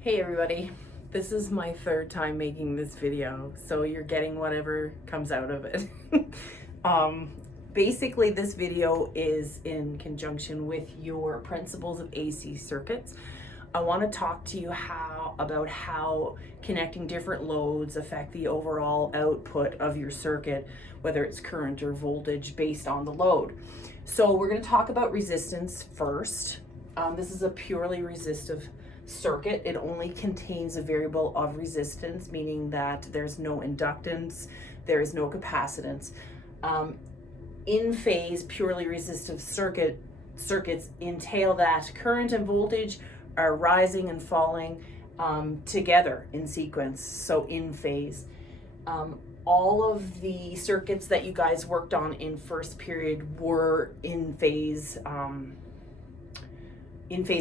Hey everybody, this is my third time making this video, so you're getting whatever comes out of it. Basically this video is in conjunction with your principles of AC circuits. I want to talk to you about how connecting different loads affect the overall output of your circuit, whether it's current or voltage based on the load. So we're going to talk about resistance first. This is a purely resistive circuit. It only contains a variable of resistance, meaning that there's no inductance, there is no capacitance. In phase, purely resistive circuits entail that current and voltage are rising and falling together in sequence, so in phase. All of the circuits that you guys worked on in first period were in phase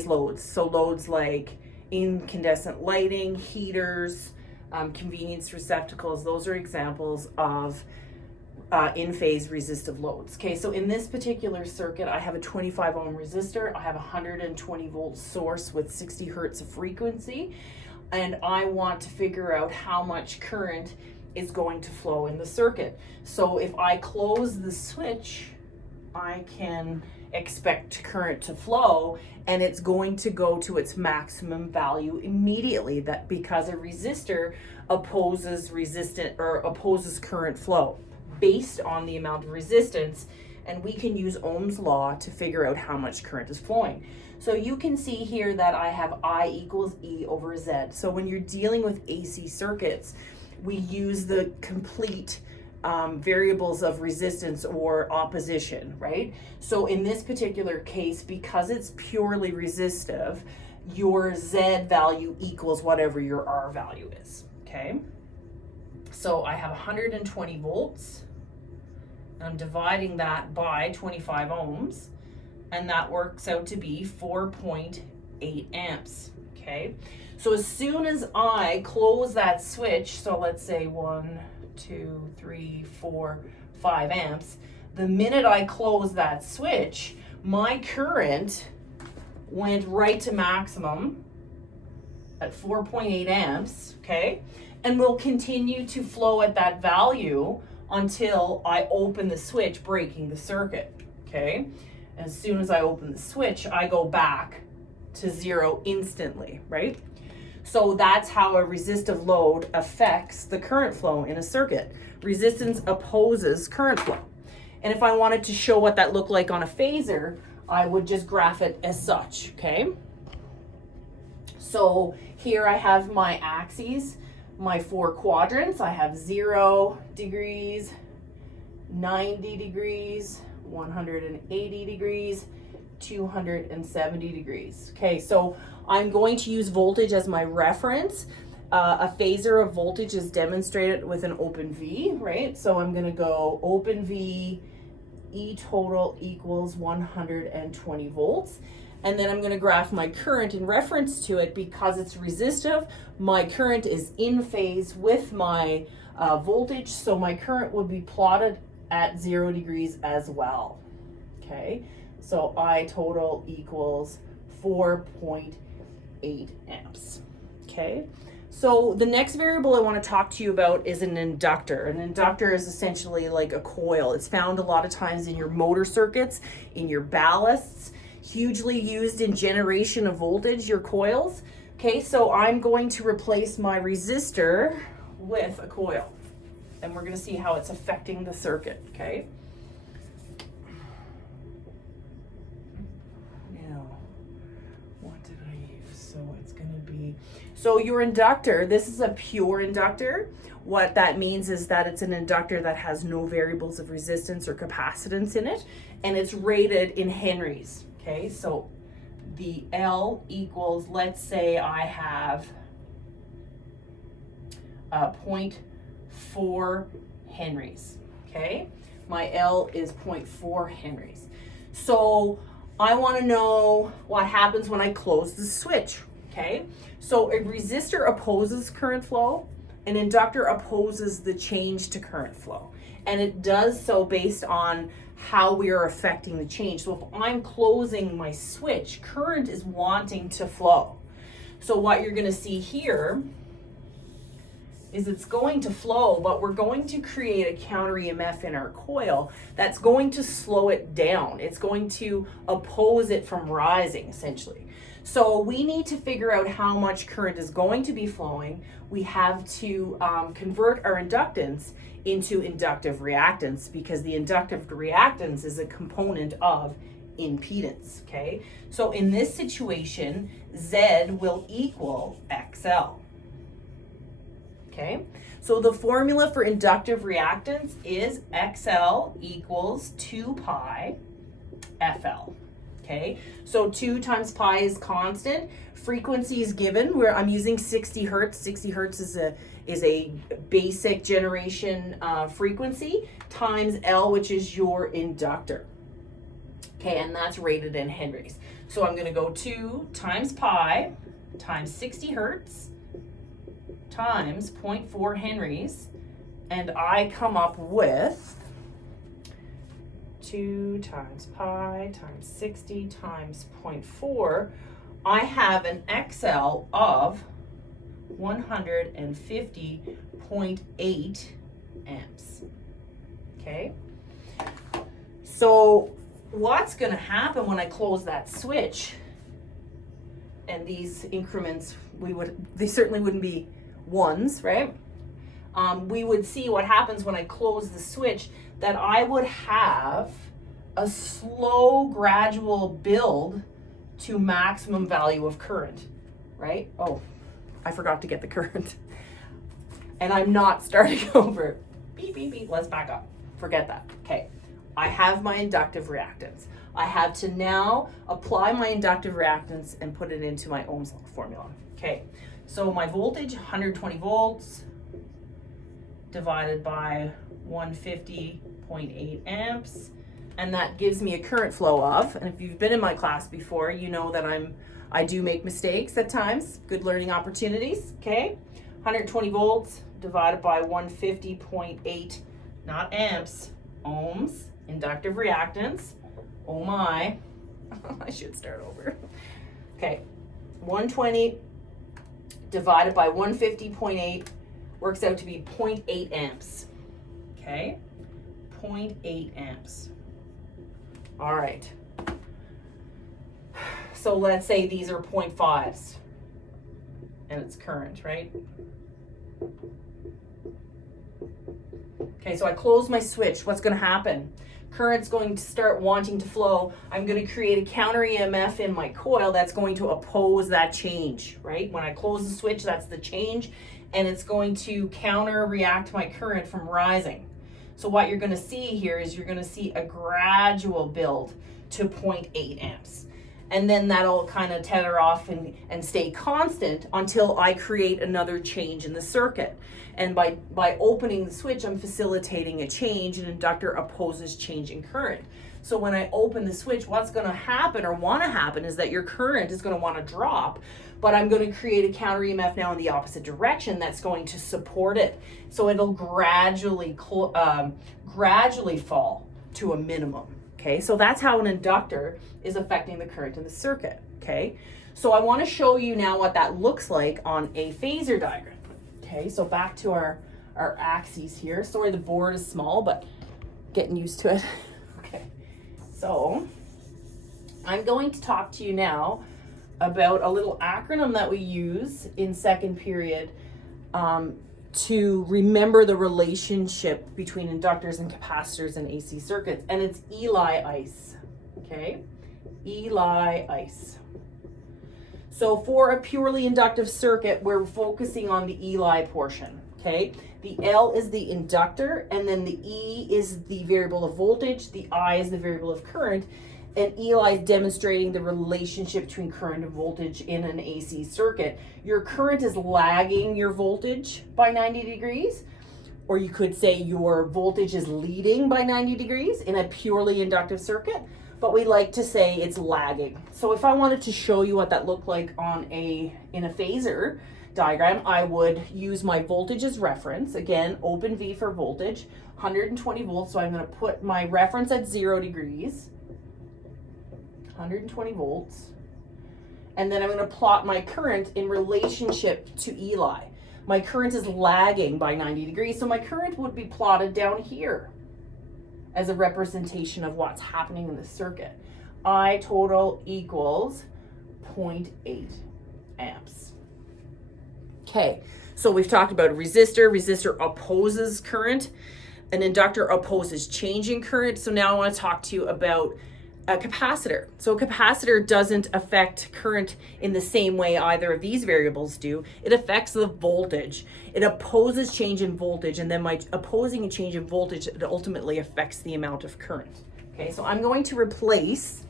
loads. So loads like incandescent lighting, heaters, convenience receptacles, those are examples of in-phase resistive loads. Okay, so in this particular circuit, I have a 25 ohm resistor, I have a 120 volt source with 60 hertz of frequency, and I want to figure out how much current is going to flow in the circuit. So if I close the switch, I can expect current to flow, and it's going to go to its maximum value immediately, that because a resistor opposes current flow based on the amount of resistance, and we can use Ohm's law to figure out how much current is flowing. So you can see here that I have I equals E over Z. So when you're dealing with AC circuits, we use the complete variables of resistance or opposition, right? So in this particular case, because it's purely resistive, your Z value equals whatever your R value is, okay? So I have 120 volts. I'm dividing that by 25 ohms, and that works out to be 4.8 amps, okay? So as soon as I close that switch, so let's say 1, 2, 3, 4, 5 amps, the minute I close that switch, my current went right to maximum at 4.8 amps, okay? And will continue to flow at that value until I open the switch, breaking the circuit, okay? As soon as I open the switch, I go back to zero instantly, right? So that's how a resistive load affects the current flow in a circuit. Resistance opposes current flow. And if I wanted to show what that looked like on a phasor, I would just graph it as such, okay? So here I have my axes, my 4 quadrants. I have 0 degrees, 90 degrees, 180 degrees, 270 degrees. Okay, so I'm going to use voltage as my reference. A phasor of voltage is demonstrated with an open V, right? So I'm going to go open V, E total equals 120 volts. And then I'm going to graph my current in reference to it. Because it's resistive, my current is in phase with my voltage, so my current would be plotted at 0 degrees as well. Okay, so I total equals 4.8 amps. Okay, so the next variable I want to talk to you about is an inductor. An inductor is essentially like a coil. It's found a lot of times in your motor circuits, in your ballasts, hugely used in generation of voltage, your coils. Okay, so I'm going to replace my resistor with a coil, and we're going to see how it's affecting the circuit, okay? So your inductor, this is a pure inductor. What that means is that it's an inductor that has no variables of resistance or capacitance in it, and it's rated in henries, okay? So the L equals, let's say I have 0.4 henries, okay? My L is 0.4 henries. So I want to know what happens when I close the switch, okay? So a resistor opposes current flow, an inductor opposes the change to current flow. And it does so based on how we are affecting the change. So if I'm closing my switch, current is wanting to flow. So what you're going to see here is it's going to flow, but we're going to create a counter EMF in our coil that's going to slow it down. It's going to oppose it from rising, essentially. So we need to figure out how much current is going to be flowing. We have to convert our inductance into inductive reactance, because the inductive reactance is a component of impedance, okay? So in this situation, Z will equal XL. Okay, so the formula for inductive reactance is XL equals 2 pi FL. Okay, so 2 times pi is constant. Frequency is given, where I'm using 60 hertz. 60 hertz is a basic generation frequency, times L, which is your inductor. Okay, and that's rated in henries. So I'm going to go 2 times pi times 60 hertz times 0.4 henries, and I come up with 2 times pi times 60 times 0.4. I have an XL of 150.8 amps. Okay, so what's going to happen when I close that switch, and these increments, they certainly wouldn't be ones, right? We would see what happens when I close the switch, that I would have a slow, gradual build to maximum value of current, right? Oh, I forgot to get the current. And I'm not starting over. Beep, beep, beep. Let's back up. Forget that. Okay. I have my inductive reactance. I have to now apply my inductive reactance and put it into my Ohm's law formula. Okay. So my voltage, 120 volts, divided by 150.8 amps, and that gives me a current flow of, and if you've been in my class before, you know that I do make mistakes at times, good learning opportunities, okay? 120 volts divided by 150.8, not amps, ohms, inductive reactance, oh my, I should start over. Okay, 120 divided by 150.8 works out to be 0.8 amps. Okay, 0.8 amps. All right. So let's say these are 0.5s and it's current, right? Okay, so I close my switch. What's going to happen? Current's going to start wanting to flow. I'm going to create a counter EMF in my coil that's going to oppose that change, right? When I close the switch, that's the change, and it's going to counter react my current from rising. So what you're going to see here is you're going to see a gradual build to 0.8 amps. And then that'll kind of tether off and stay constant until I create another change in the circuit. And by opening the switch, I'm facilitating a change. An inductor opposes change in current. So when I open the switch, what's going to happen or want to happen is that your current is going to want to drop, but I'm going to create a counter EMF now in the opposite direction that's going to support it. So it'll gradually fall to a minimum. Okay, so that's how an inductor is affecting the current in the circuit. Okay, so I want to show you now what that looks like on a phasor diagram. Okay, so back to our axes here. Sorry, the board is small, but getting used to it. Okay, so I'm going to talk to you now about a little acronym that we use in second period to remember the relationship between inductors and capacitors and AC circuits, and it's Eliice. Okay, Eliice. So for a purely inductive circuit, we're focusing on the Eli portion. Okay, the L is the inductor, and then the E is the variable of voltage, the I is the variable of current, and Eli is demonstrating the relationship between current and voltage in an AC circuit. Your current is lagging your voltage by 90 degrees, or you could say your voltage is leading by 90 degrees in a purely inductive circuit, but we like to say it's lagging. So if I wanted to show you what that looked like in a phasor diagram, I would use my voltage as reference. Again, open V for voltage, 120 volts. So I'm going to put my reference at 0 degrees, 120 volts. and then I'm going to plot my current in relationship to Eli. My current is lagging by 90 degrees, so my current would be plotted down here as a representation of what's happening in the circuit. I total equals 0.8 amps. Okay, so we've talked about a resistor. Resistor opposes current. An inductor opposes changing current. So now I want to talk to you about a capacitor. So a capacitor doesn't affect current in the same way either of these variables do. It affects the voltage. It opposes change in voltage, and then by opposing a change in voltage, it ultimately affects the amount of current. Okay, so I'm going to replace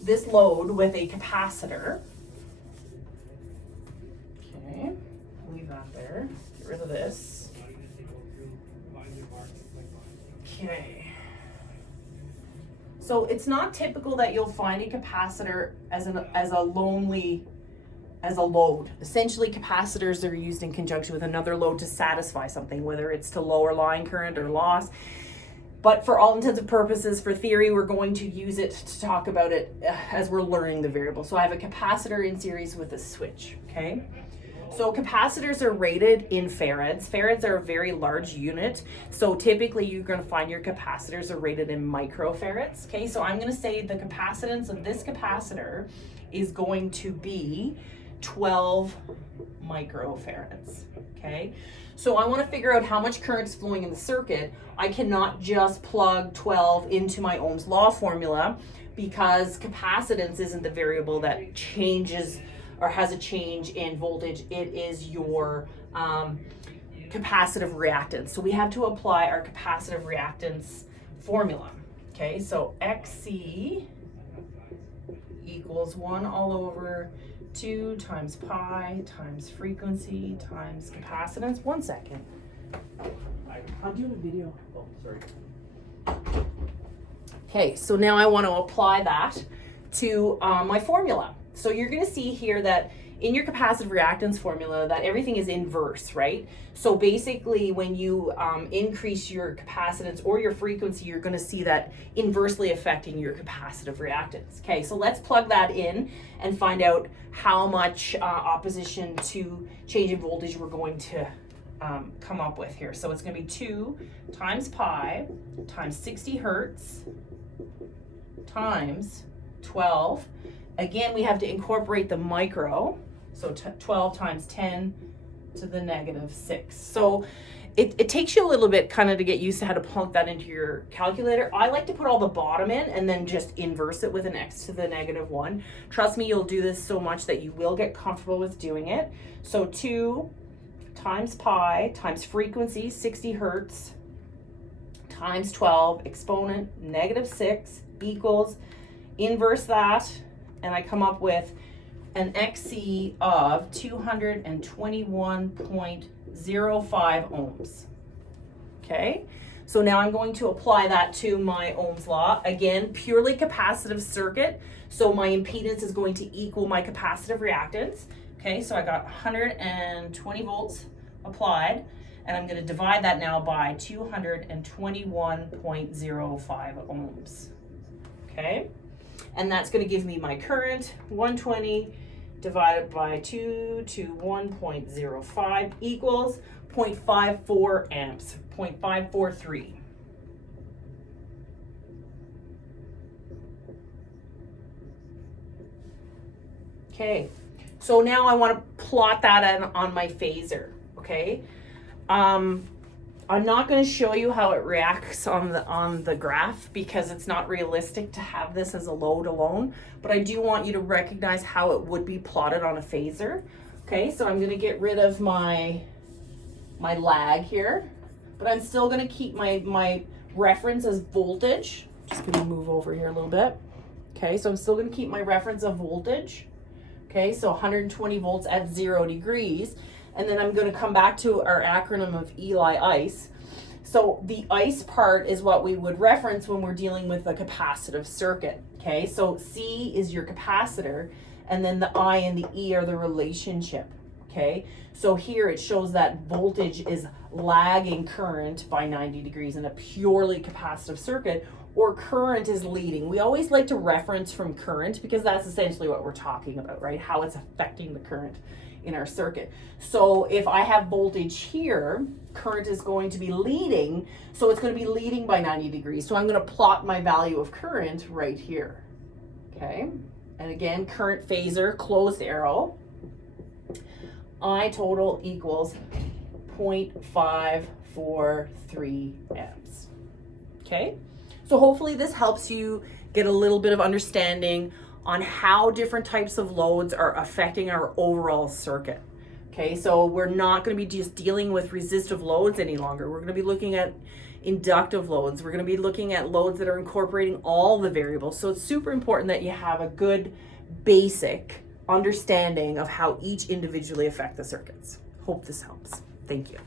this load with a capacitor. Okay, leave that there. Get rid of this. Okay. So it's not typical that you'll find a capacitor as a load. Essentially, capacitors are used in conjunction with another load to satisfy something, whether it's to lower line current or loss. But for all intents and purposes, for theory, we're going to use it to talk about it as we're learning the variable. So I have a capacitor in series with a switch, okay? So capacitors are rated in farads. Farads are a very large unit. So typically you're going to find your capacitors are rated in microfarads. Okay, so I'm going to say the capacitance of this capacitor is going to be 12 microfarads. Okay, so I want to figure out how much current is flowing in the circuit. I cannot just plug 12 into my Ohm's law formula because capacitance isn't the variable that changes or has a change in voltage. It is your capacitive reactance. So we have to apply our capacitive reactance formula. Okay, so XC equals 1 all over 2 times pi times frequency times capacitance. 1 second. I'm doing a video. Oh, sorry. Okay, so now I want to apply that to my formula. So you're going to see here that in your capacitive reactance formula that everything is inverse, right? So basically when you increase your capacitance or your frequency, you're going to see that inversely affecting your capacitive reactance. Okay, so let's plug that in and find out how much opposition to change in voltage we're going to come up with here. So it's going to be 2 times pi times 60 hertz times 12. Again, we have to incorporate the micro, so 12 times 10 to the negative 6. So it takes you a little bit kind of to get used to how to plug that into your calculator. I like to put all the bottom in and then just inverse it with an x to the negative 1. Trust me, you'll do this so much that you will get comfortable with doing it. So 2 times pi times frequency, 60 hertz, times 12, exponent, negative 6, equals, inverse that, and I come up with an XC of 221.05 ohms. Okay, so now I'm going to apply that to my Ohm's law. Again, purely capacitive circuit, so my impedance is going to equal my capacitive reactance. Okay, so I got 120 volts applied, and I'm going to divide that now by 221.05 ohms. Okay, and that's going to give me my current, 120 divided by 2 to 1.05 equals 0.54 amps, 0.543. Okay, so now I want to plot that on my phasor, okay? I'm not going to show you how it reacts on the graph because it's not realistic to have this as a load alone, but I do want you to recognize how it would be plotted on a phasor. Okay, so I'm going to get rid of my lag here, but I'm still going to keep my reference as voltage. Just going to move over here a little bit. Okay, so I'm still going to keep my reference of voltage. Okay, so 120 volts at 0 degrees. And then I'm going to come back to our acronym of Eliice. So the ice part is what we would reference when we're dealing with a capacitive circuit. Okay, so C is your capacitor, and then the I and the E are the relationship. Okay, so here it shows that voltage is lagging current by 90 degrees in a purely capacitive circuit, or current is leading. We always like to reference from current because that's essentially what we're talking about, right? How it's affecting the current in our circuit. So if I have voltage here, current is going to be leading, so it's going to be leading by 90 degrees. So I'm going to plot my value of current right here, okay? And again, current phasor, closed arrow, I total equals 0.543 amps, okay? So hopefully this helps you get a little bit of understanding on how different types of loads are affecting our overall circuit. Okay, so we're not going to be just dealing with resistive loads any longer. We're going to be looking at inductive loads. We're going to be looking at loads that are incorporating all the variables. So it's super important that you have a good basic understanding of how each individually affect the circuits. Hope this helps. Thank you.